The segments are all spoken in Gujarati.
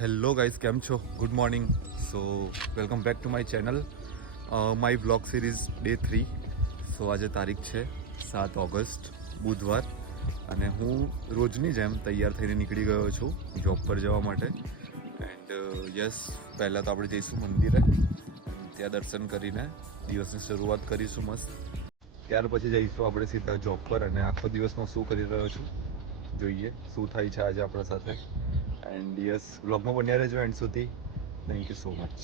હેલો ગાઈઝ, કેમ છો? Good morning. So welcome back to my channel, my blog series day 3. સો આજે તારીખ છે 7 ઓગસ્ટ, બુધવાર, અને હું રોજની જેમ તૈયાર થઈને નીકળી ગયો છું જોબ પર જવા માટે. એન્ડ યસ, પહેલાં તો આપણે જઈશું મંદિરે, ત્યાં દર્શન કરીને દિવસની શરૂઆત કરીશું મસ્ત. ત્યાર પછી જઈશું આપણે સીધા જોબ પર, અને આખો દિવસમાં શું કરી રહ્યો છું જોઈએ, શું થાય છે આજે આપણા સાથે. એન્ડ યસ, બ્લોગમાં બન્યા રહેજો એન્ડ સુધી. Thank you so much.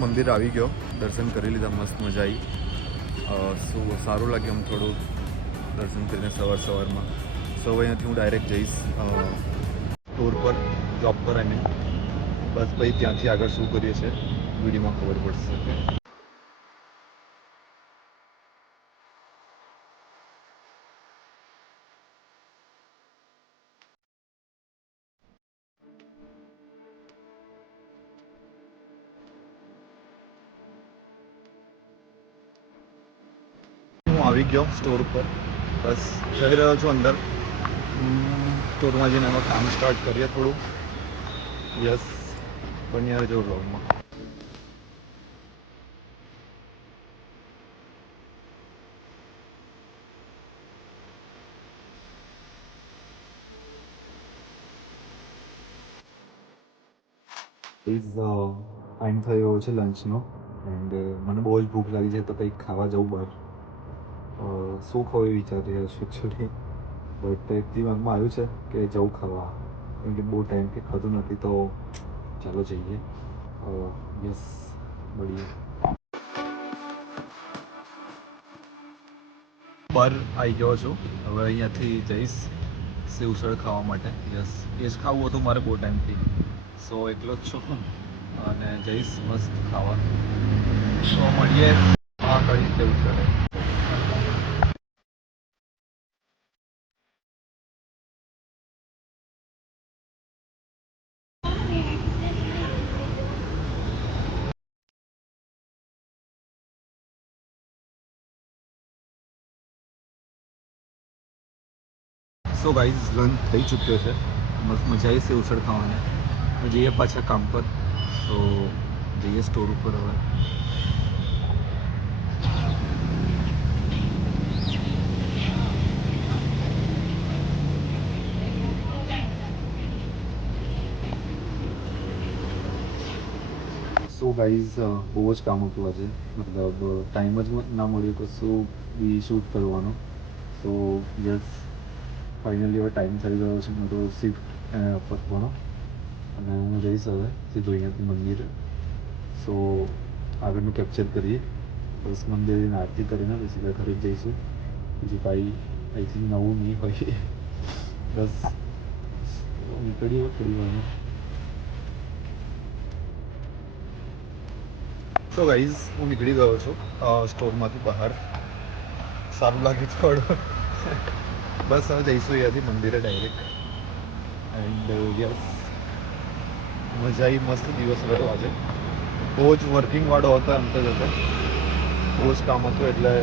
મંદિર આવી ગયો, દર્શન કરી લીધા, મસ્ત મજા આવી. શું સારું લાગ્યું આમ થોડું દર્શન કરીને સવારમાં. સો અહીંયાથી હું ડાયરેક્ટ જઈશ ટૂર પર, જોબ પર. અને બસ ભાઈ, ત્યાંથી આગળ શું કરીએ છીએ વિડીયોમાં ખબર પડશે. હું આવી ગયો સ્ટોર પર, બસ જઈ રહ્યો છું અંદર. સ્ટોરમાં જઈને એમાં કામ સ્ટાર્ટ કરીએ થોડું. યસ, બન્યા રહેજો વ્લોગમાં. ટાઈમ થયો છે લંચનો, એન્ડ મને બહુ જ ભૂખ લાગી છે, તો કંઈક ખાવા જવું બહાર. શું ખાવું એ વિચારી રહ્યો છું એકચ્યુઅલી, બટ એક દિમાગમાં આવ્યું છે કે જવું ખાવા, કેમ કે બહુ ટાઈમથી ખાધું નથી, તો ચાલો જઈએ. યસ, મળીએ. બહાર આવી ગયો છું, હવે અહીંયાથી જઈશ સેવસળ ખાવા માટે. યસ, એ જ ખાવું હતું મારે બહુ ટાઈમથી. સો એકલો જ છું અને જઈશ મસ્ત ખાવા. તો મળીએ આ કઈ સેવસળ. સો ગાઈઝ, લંચ થઈ ચૂક્યો છે, મસ્ત મજા આવી સેવસળ ખાવાની. જઈએ પાછા કામ પર, તો જઈએ સ્ટોર ઉપર હવે. સો ગાઈઝ, બહુ જ કામ હતું આજે, મતલબ ટાઈમ જ ના મળ્યો તો શું બી શૂટ કરવાનો. સો યસ, ફાઇનલી હવે ટાઈમ થઈ ગયો છે મારો શિફ્ટ પતવાનો, અને હું જઈશ હવે સીધો અહીંયાથી મંદિરે. સો આગળનું કેપ્ચર કરીએ, બસ મંદિરની આરતી કરીને પછી સીધા ઘરે જ જઈશું. બીજું કાંઈ આઈ થિંક નવું નહીં હોય. બસ નીકળીએ થોડી વારમાં. તો ગાઈઝ, હું નીકળી ગયો છું સ્ટોરમાંથી બહાર. સારું લાગ્યું થોડું. બસ હવે જઈશું અહીંયાથી મંદિરે ડાયરેક્ટ. એન્ડ યસ, મજા આવી, મસ્ત દિવસ રહ્યો આજે. બહુ જ વર્કિંગવાળો હતો એમ તો જતો, બહુ જ કામ હતું એટલે.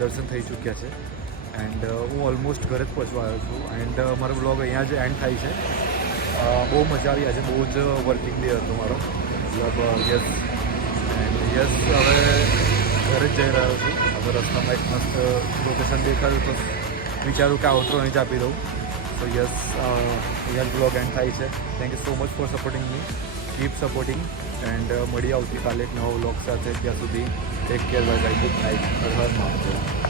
દર્શન થઈ ચૂક્યા છે, એન્ડ હું ઓલમોસ્ટ ઘરે જ પહોંચવા આવ્યો છું. એન્ડ મારો બ્લોગ અહીંયા જ એન્ડ થાય છે. બહુ મજા આવી આજે, બહુ જ વર્કિંગ ડે હતો મારો, મતલબ. યસ, એન્ડ યસ, હવે ઘરે જ જઈ રહ્યો છું. હવે રસ્તામાં એક મસ્ત લોકેશન દેખાયું તો વિચારું કે આઉટરો અહીં જ આપી દઉં. સો યસ, અહીંયા જ બ્લોગ એન્ડ થાય છે. Thank you so much for supporting me. Keep supporting, and મળીએ આવતીકાલે એક નવો બ્લોગ સાથે. ત્યાં સુધી take care, bye bye, good night, Har Har Mahadev.